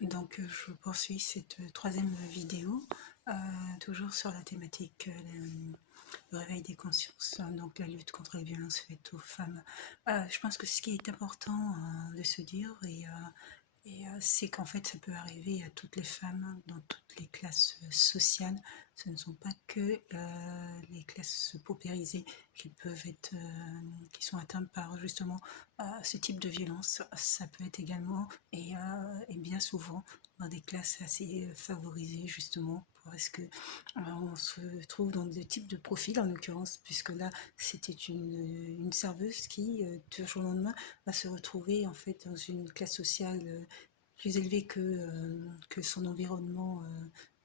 Donc, je poursuis cette troisième vidéo, toujours sur la thématique le réveil des consciences, donc la lutte contre les violences faites aux femmes. Je pense que ce qui est important de se dire, c'est qu'en fait, ça peut arriver à toutes les femmes, dans toutes les classes sociales. Ce ne sont pas que les classes paupérisées qui peuvent être, qui sont atteintes par justement ce type de violence. Ça peut être également, et bien souvent, dans des classes assez favorisées justement, parce que on se trouve dans des types de profils, en l'occurrence, puisque là, c'était une serveuse qui, du jour au lendemain, va se retrouver en fait dans une classe sociale plus élevée que son environnement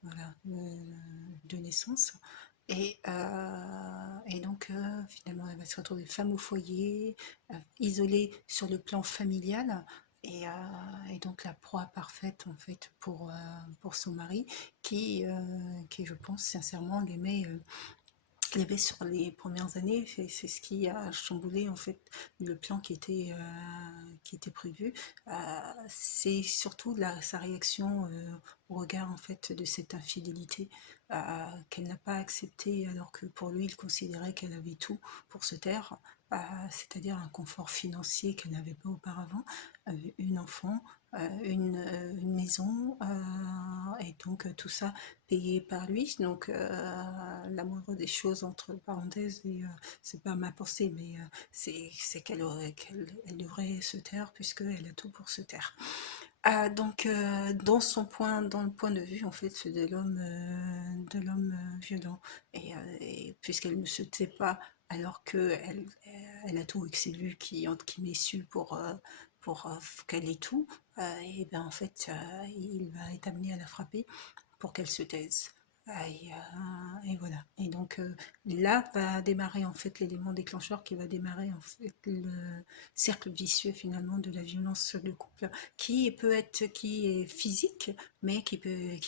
voilà, de naissance. Et donc, finalement, elle va se retrouver femme au foyer, isolée sur le plan familial, et, euh, et donc la proie parfaite en fait pour son mari qui, je pense sincèrement, l'aimait sur les premières années. C'est ce qui a chamboulé en fait le plan qui était prévu. C'est surtout sa réaction au regard en fait de cette infidélité qu'elle n'a pas acceptée, alors que pour lui il considérait qu'elle avait tout pour se taire, c'est-à-dire un confort financier qu'elle n'avait pas auparavant, une enfant, une maison, et donc tout ça payé par lui. Donc la moindre des choses, entre parenthèses, et c'est pas ma pensée, mais c'est elle devrait se taire, puisqu'elle a tout pour se taire. Donc dans le point de vue en fait de l'homme violent, et puisqu'elle ne se tait pas, alors que elle a tout, et que c'est lui qui entre guillemets su pour qu'elle ait tout, et ben en fait il va être amené à la frapper pour qu'elle se taise. Et voilà. Et donc là va démarrer en fait l'élément déclencheur qui va démarrer en fait le cercle vicieux finalement de la violence sur le couple, qui est physique, mais qui peut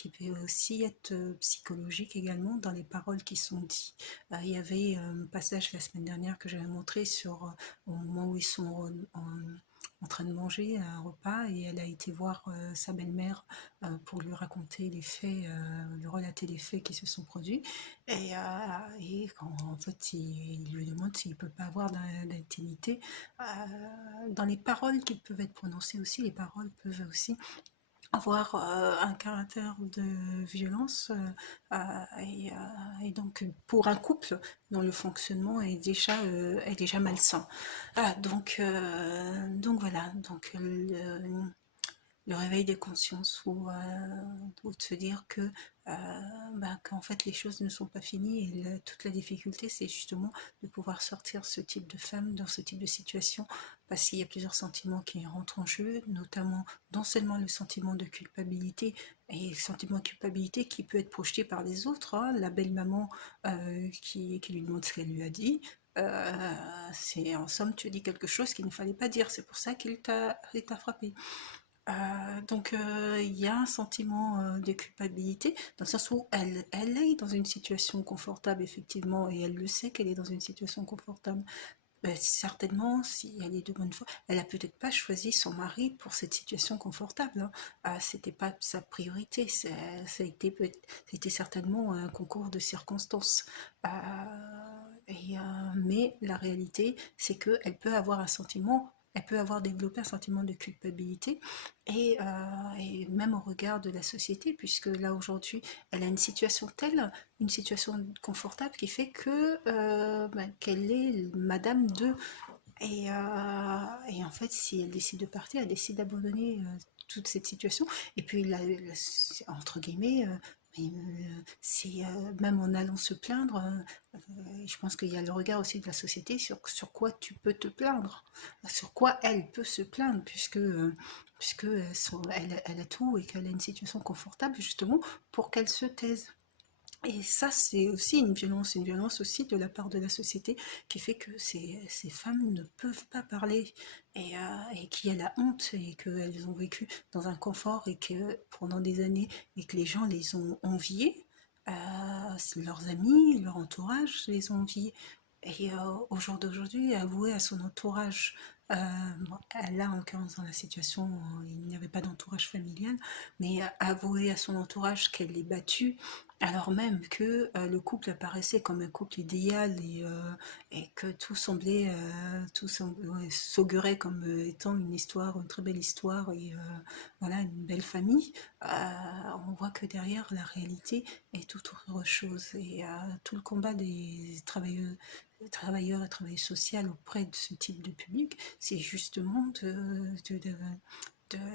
aussi être psychologique également, dans les paroles qui sont dites. Il y avait un passage la semaine dernière que j'avais montré sur au moment où ils sont en train de manger un repas, et elle a été voir sa belle-mère pour lui raconter les faits, lui relater les faits qui se sont produits. Et quand en fait il lui demande s'il ne peut pas avoir d'intimité, dans les paroles qui peuvent être prononcées aussi, les paroles peuvent aussi avoir un caractère de violence, et donc pour un couple dont le fonctionnement est déjà malsain. Donc voilà, donc le réveil des consciences, ou de se dire que qu'en fait les choses ne sont pas finies, et toute la difficulté c'est justement de pouvoir sortir ce type de femme dans ce type de situation, parce qu'il y a plusieurs sentiments qui rentrent en jeu, notamment non seulement le sentiment de culpabilité, et le sentiment de culpabilité qui peut être projeté par les autres, hein, la belle maman qui lui demande ce qu'elle lui a dit. C'est en somme, tu as dit quelque chose qu'il ne fallait pas dire, c'est pour ça il t'a frappé. Donc il y a un sentiment de culpabilité, dans le sens où elle est dans une situation confortable, effectivement, et elle le sait qu'elle est dans une situation confortable. Certainement, si elle est de bonne foi, elle a peut-être pas choisi son mari pour cette situation confortable, hein. C'était pas sa priorité, c'était certainement un concours de circonstances. Mais la réalité, c'est qu'elle peut avoir un sentiment, elle peut avoir développé un sentiment de culpabilité, et même au regard de la société, puisque là aujourd'hui, elle a une situation telle, une situation confortable, qui fait qu'elle est madame de. Et en fait, si elle décide de partir, elle décide d'abandonner toute cette situation. Et puis, entre guillemets, c'est même en allant se plaindre, je pense qu'il y a le regard aussi de la société sur quoi tu peux te plaindre, sur quoi elle peut se plaindre, puisque elle a tout, et qu'elle a une situation confortable justement pour qu'elle se taise. Et ça, c'est aussi une violence aussi de la part de la société, qui fait que ces femmes ne peuvent pas parler, et qui a la honte, et qu'elles ont vécu dans un confort, et que pendant des années, et que les gens les ont enviées, leurs amis, leur entourage les ont enviées. Et au jour d'aujourd'hui, avouer à son entourage bon, là en l'occurrence dans la situation, il n'y avait pas d'entourage familial, mais avouer à son entourage qu'elle est battue, alors même que le couple apparaissait comme un couple idéal et que ouais, s'augurait comme étant une histoire, une très belle histoire et voilà, une belle famille, on voit que derrière la réalité est tout autre chose. Et tout le combat des travailleurs et travailleuses sociales auprès de ce type de public, c'est justement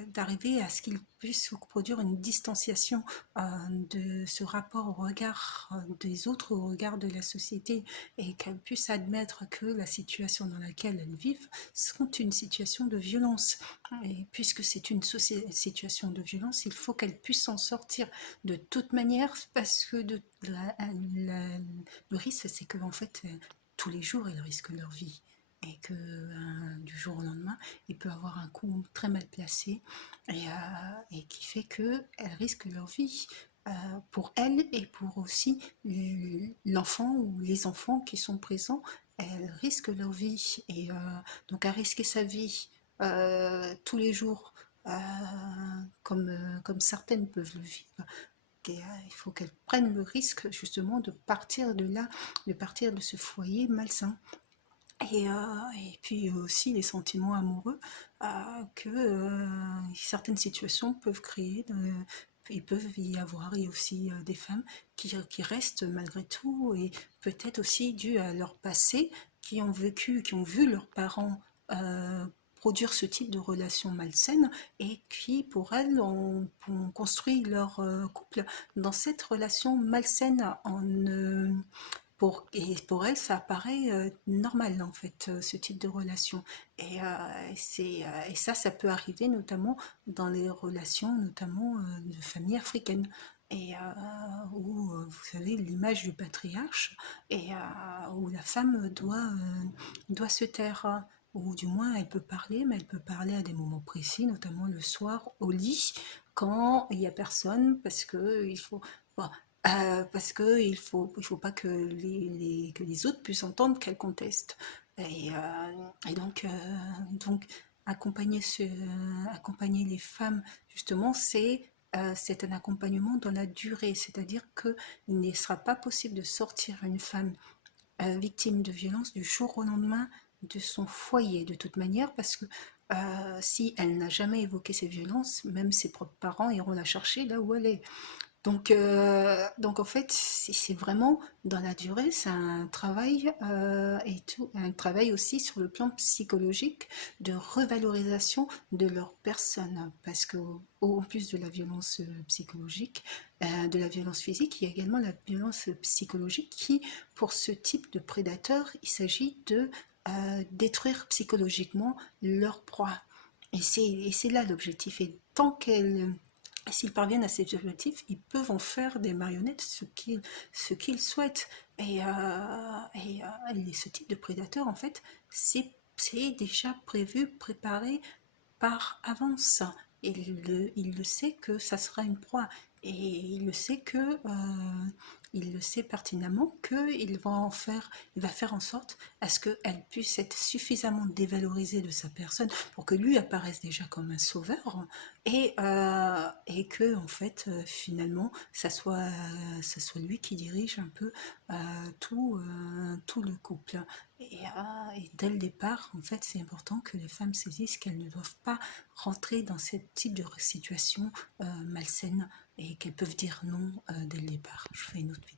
d'arriver à ce qu'ils puissent produire une distanciation de ce rapport au regard des autres, au regard de la société, et qu'elles puissent admettre que la situation dans laquelle elles vivent sont une situation de violence. Et puisque c'est une situation de violence, il faut qu'elles puissent s'en sortir de toute manière, parce que le risque, c'est que en fait, tous les jours, elles risquent leur vie. Et que du jour au lendemain, il peut avoir un coup très mal placé et qui fait qu'elles risquent leur vie pour elles et pour aussi l'enfant ou les enfants qui sont présents. Elles risquent leur vie et donc à risquer sa vie tous les jours comme certaines peuvent le vivre. Et, il faut qu'elles prennent le risque justement de partir de là, de partir de ce foyer malsain. Et puis aussi les sentiments amoureux que certaines situations peuvent créer. Il peut y avoir et aussi des femmes qui restent malgré tout, et peut-être aussi dû à leur passé, qui ont vécu, qui ont vu leurs parents produire ce type de relations malsaines et qui, pour elles, ont construit leur couple dans cette relation malsaine et pour elle, ça paraît normal en fait, ce type de relation. Et ça peut arriver notamment dans les relations, notamment de familles africaines. Où, vous savez, l'image du patriarche, où la femme doit se taire, ou du moins elle peut parler, mais elle peut parler à des moments précis, notamment le soir au lit, quand il n'y a personne, parce que il faut... Bon, parce qu'il faut pas que que les autres puissent entendre qu'elle conteste. Et donc accompagner les femmes, justement, c'est un accompagnement dans la durée, c'est-à-dire qu'il ne sera pas possible de sortir une femme victime de violence du jour au lendemain de son foyer, de toute manière, parce que si elle n'a jamais évoqué ces violences, même ses propres parents iront la chercher là où elle est. Donc en fait, c'est vraiment dans la durée, c'est un travail et tout, un travail aussi sur le plan psychologique de revalorisation de leur personne, parce que en plus de la violence psychologique, de la violence physique, il y a également la violence psychologique qui, pour ce type de prédateur, il s'agit de détruire psychologiquement leur proie. Et c'est là l'objectif. Et tant qu'elle s'ils parviennent à ces objectifs, ils peuvent en faire des marionnettes ce qu'ils souhaitent. Et ce type de prédateur, en fait, c'est déjà prévu, préparé par avance. Il le sait que ça sera une proie. Et il le sait pertinemment il va faire en sorte à ce qu'elle puisse être suffisamment dévalorisée de sa personne pour que lui apparaisse déjà comme un sauveur et que en fait finalement ça soit lui qui dirige un peu tout le couple. Et dès le départ, en fait, c'est important que les femmes saisissent qu'elles ne doivent pas rentrer dans ce type de situation malsaine et qu'elles peuvent dire non dès le départ. Je fais une autre vidéo.